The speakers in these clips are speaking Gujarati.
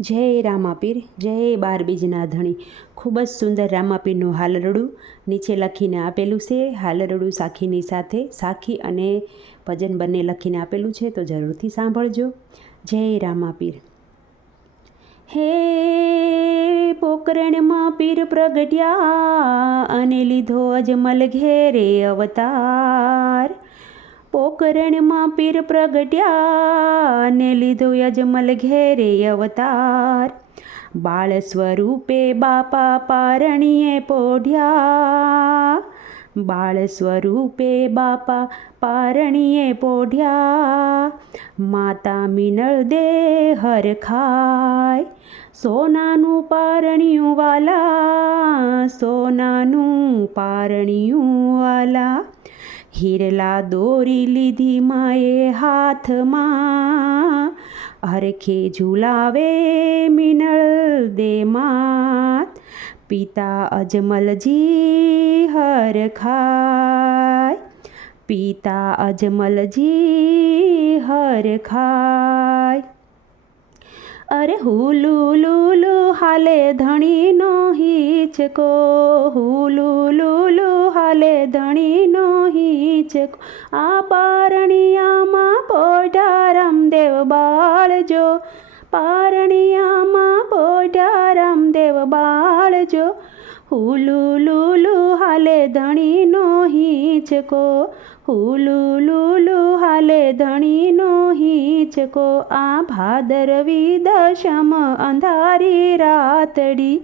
જય રામાપીર, જય બાર બીજના ધણી. ખૂબ જ સુંદર રામાપીરનું હાલરડું નીચે લખીને આપેલું છે. હાલરડું સાખીની સાથે સાખી અને ભજન બંને લખીને આપેલું છે, તો જરૂરથી સાંભળજો. જય રામાપીર. હે પોકરણમાં પીર પ્રગટ્યા અને લીધો અજમલ ઘેરે અવતાર. પોકરણમાં પીર પ્રગટ્યા ને લીધો યજમલ ઘેરે અવતાર. બાળ સ્વરૂપે બાપા પારણીએ પોઢ્યા. બાળ સ્વરૂપે બાપા પારણીએ પોઢ્યા. માતા મિનળ દે હર ખાય સોનાનું પારણિયું વાલા, સોનાનું પારણિયું વાલા. હિરલા દોરી લીધી માએ હાથમાં હરખે ઝુલાવે મિનળ દે માત પિતા અજમલજી હર ખાય પિતા અજમલજી હર ખાય અરે હુલુ લુલુ હાલે ધણીનો હિચકો. હુલુ લુલુ હાલે ધણીનો હિચકો. આ પારણિયામાં પોઢા રામદેવ બાળજો. પારણિયામાં પોઢા રામદેવ બાળજો. હુલુ લુલુ હાલે ધણીનો હિચકો. હુલુ લુલુ હાલે ધણીનો હિંચકો. આ ભાદરવી દશમ અંધારી રાતડી.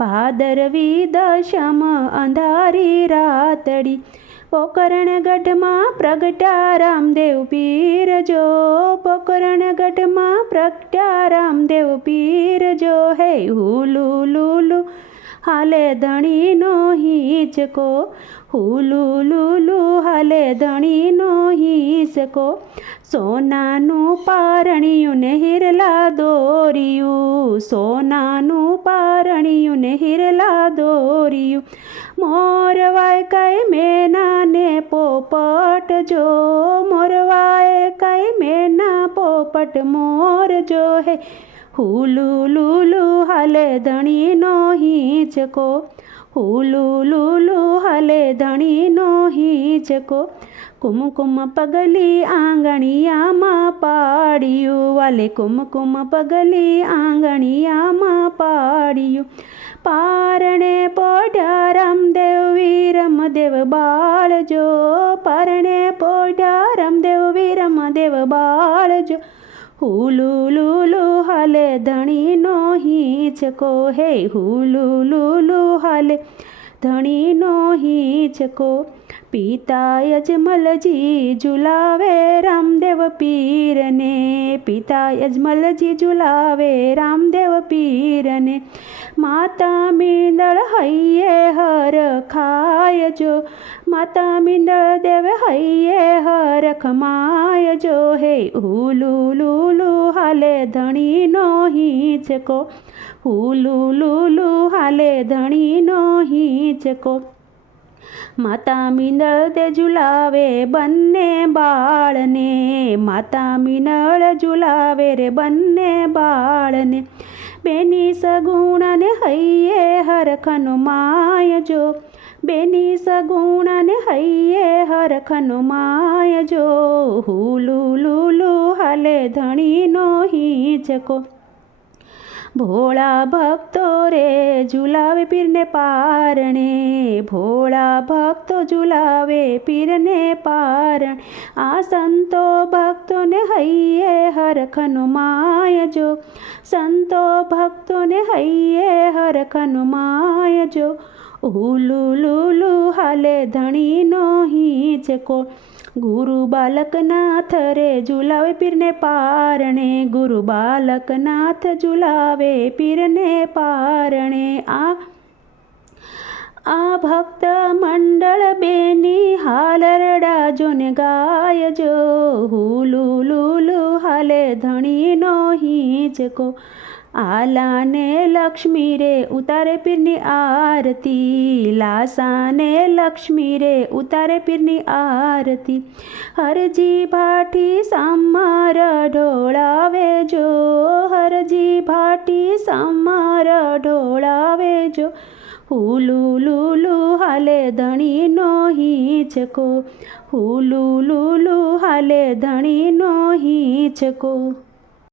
ભાદરવી દશમ અંધારી રાતડી. પોકરણગઢમાં પ્રગટા રામદેવ પીર જો. પોકરણગઢમાં પ્રગટા રામદેવ પીર જો. હે હુલુ લુલુ હાલે ધણીનો હિંચકો, હુલુલુલુ હાલે ધણીનો હિંચકો, સોનાનું પારણિયું ને હિરલા દોર્યું, સોનાનું પારણિયું ને હિરલા દોર્યું, મોરવાય કઈ મેના ને પોપટ જો, મોરવાય કઈ મેના પોપટ મોર જો હે હુલુ લુલુ હાલે ધણીનો હિંચકો હુલુ લુલુ હાલે ધણીનો હિંચકો કુમકુમ પગલી આંગણિયામાં પાડ્યું વાલે કુમકુમ પગલી આંગણિયામાં પાડ્યું પારણે પોઢા રામદેવ વીરમદેવ બાળજો પારણે પોઢા રામદેવ વીરમદેવ બાળજો હુલુ લુલુ હાલે ધણીનો હિંચકો હે હુલુ લુલુ હાલે ધણીનો હિંચકો પિતા યજમલજી ઝુલાવે રામદેવ પીરને. પિતા યજમલજી ઝુલાવે રામદેવ પીરને. માતા મીંદળ હૈયે હર ખાય જો. માતા મીંદળ દેવ હૈયે હર ખમાય જો. હે હુલુ લુલુ હાલે ધણીનો હિંચકો હુલુ લુલુ હાલે ધણીનો હિંચકો માતા મીંદળ તે ઝુલાવે બંને બાળને. માતા મીનળ ઝુલાવે રે બંને બાળને. બેની સગુણને હૈયે હરખનો માયજો. બેની સગુણને હૈયે હરખનો માયજો. હુલુ લુલુ હાલે ધણીનો હિંચકો. ભોળા ભક્તો રે ઝુલાવે પીરને પારણે. ભોળા ભક્તો ઝુલાવે પીરને પારણ. આ સંતો ભક્તોને હૈયે હરખનું માયજો. સંતો ભક્તોને હૈયે હરખનું માય જો હુલુ લુલુ હાલે ધણીનો હિંચકો. ગુરુ બાલકનાથ રે ઝુલાવે પીરને પારણે. ગુરુ બાલકનાથ ઝુલાવે પીરને પારણે. આ આ ભક્ત મંડળ બેની હાલરડા જોને ગાયજો હુલુ લુલુ હાલે ધણીનો હિંચકો. આલાને લક્ષ્મી રે ઉતારે પીરની આરતી. લાસાને લક્ષ્મી રે ઉતારે પીરની આરતી. હરજી ભાઠી સમાર ઢોળાવે જો. હરજી સમાર સમર ઢોળાવે જો. હુલુ લુલુ હાલે ધણીનો હિંચકો હુલુલુલુ હાલે ધણીનો હિંચકો